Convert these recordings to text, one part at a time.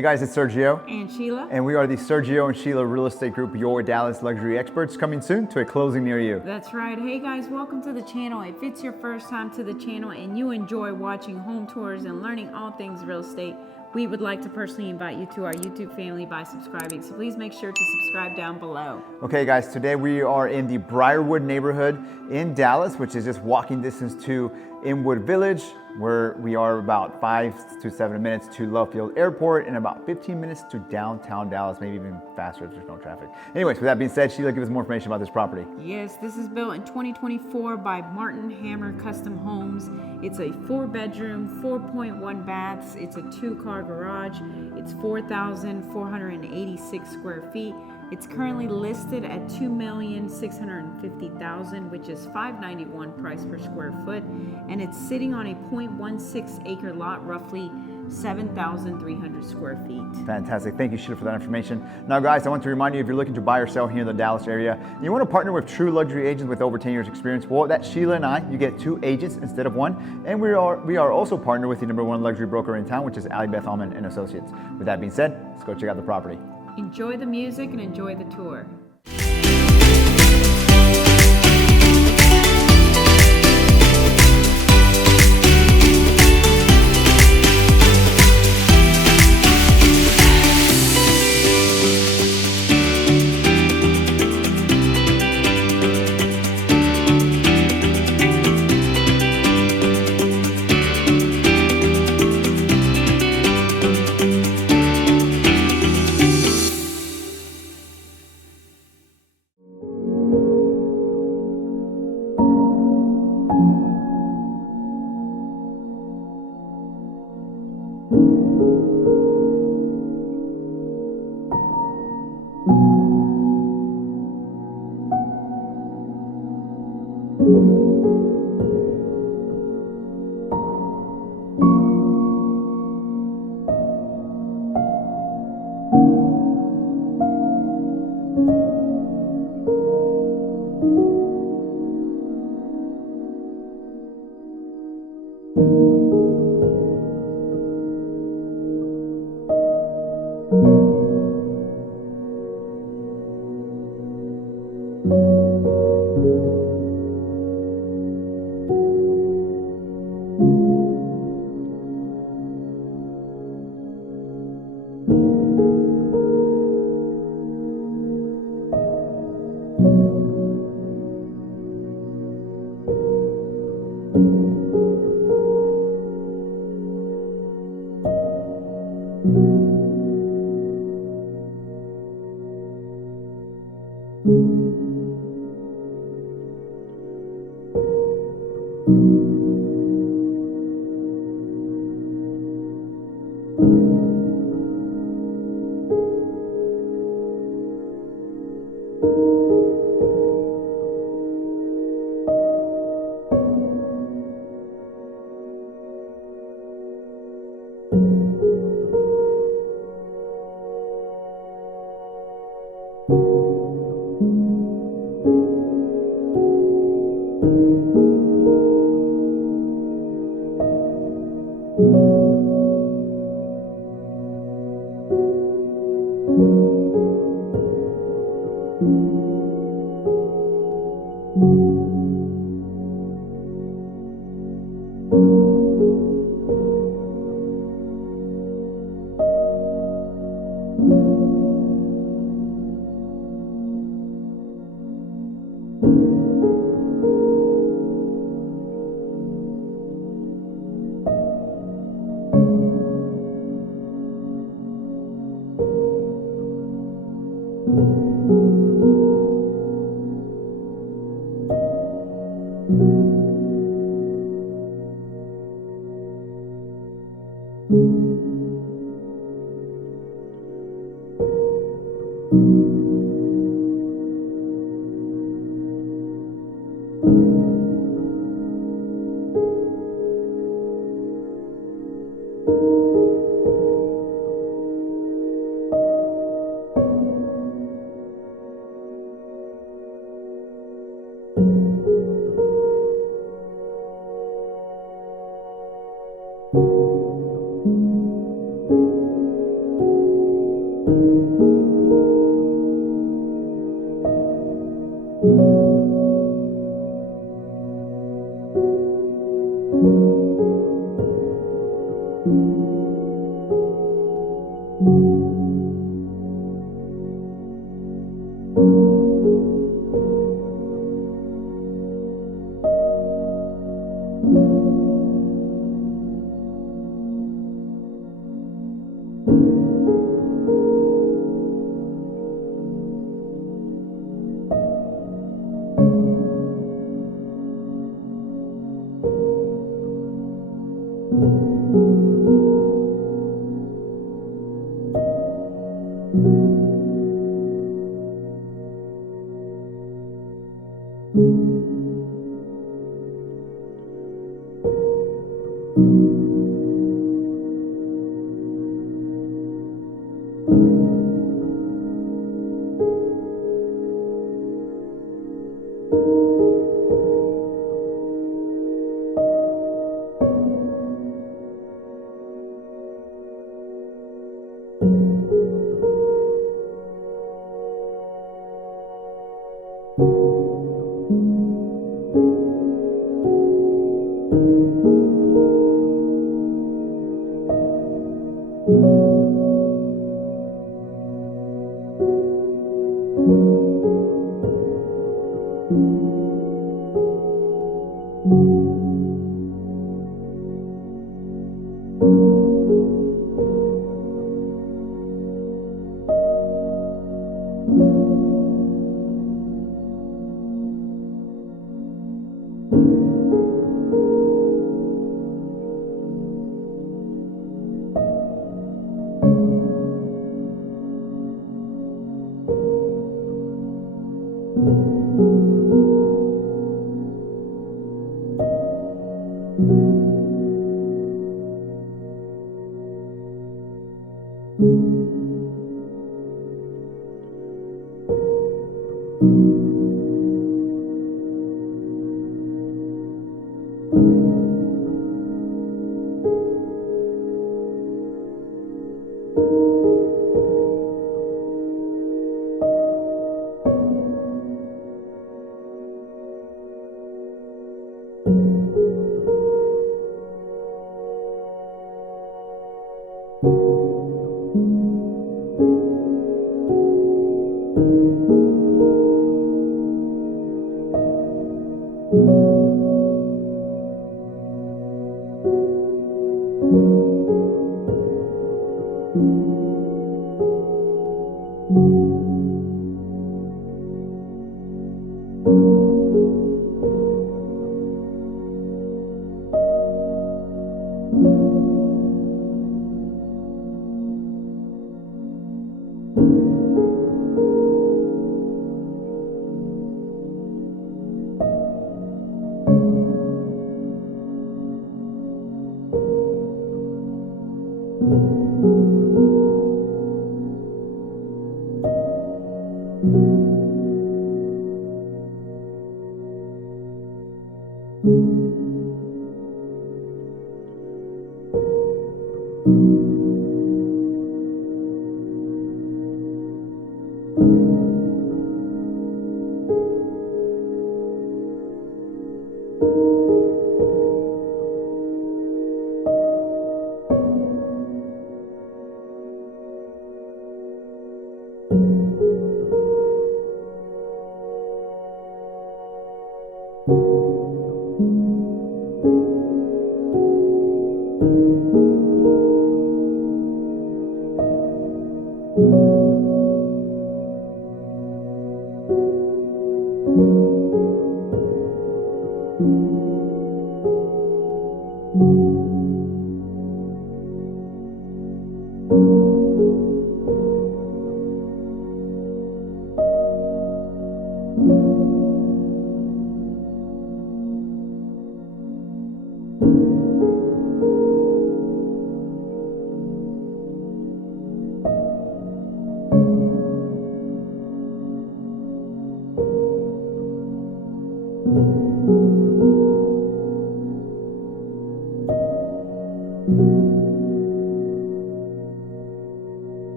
Hey guys, it's Sergio. And Sheila. And we are the Sergio and Sheila Real Estate Group, your Dallas luxury experts, coming soon to a closing near you. That's right. Hey guys, welcome to the channel. If it's your first time to the channel and you enjoy watching home tours and learning all things real estate, we would like to personally invite you to our YouTube family by subscribing. So please make sure to subscribe down below. Okay guys, today we are in the Briarwood neighborhood in Dallas, which is just walking distance to Inwood Village, where we are about 5 to 7 minutes to Love Field Airport and about 15 minutes to downtown Dallas, maybe even faster if there's no traffic. Anyways, with that being said, Sheila, give us more information about this property. Yes, this is built in 2024 by Martin Hammer Custom Homes. It's a 4-bedroom, 4.1 baths. It's a 2-car garage. It's 4,486 square feet. It's currently listed at $2,650,000, which is $591 price per square foot, and it's sitting on a 0.16 acre lot, roughly 7,300 square feet. Fantastic. Thank you, Sheila, for that information. Now, guys, I want to remind you, if you're looking to buy or sell here in the Dallas area, and you want to partner with true luxury agents with over 10 years experience, well, that's Sheila and I. You get 2 agents instead of 1. And we are also partnered with the #1 luxury broker in town, which is Ali Beth Allman and Associates. With that being said, let's go check out the property. Enjoy the music and enjoy the tour.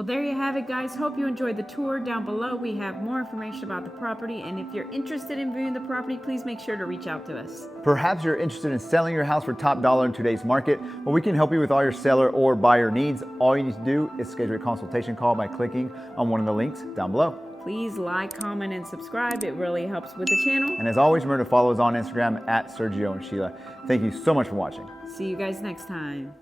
Well, there you have it, guys. Hope you enjoyed the tour. Down below, we have more information about the property. And if you're interested in viewing the property, please make sure to reach out to us. Perhaps you're interested in selling your house for top dollar in today's market. Well, we can help you with all your seller or buyer needs. All you need to do is schedule a consultation call by clicking on one of the links down below. Please like, comment, and subscribe. It really helps with the channel. And as always, remember to follow us on Instagram at Sergio and Sheila. Thank you so much for watching. See you guys next time.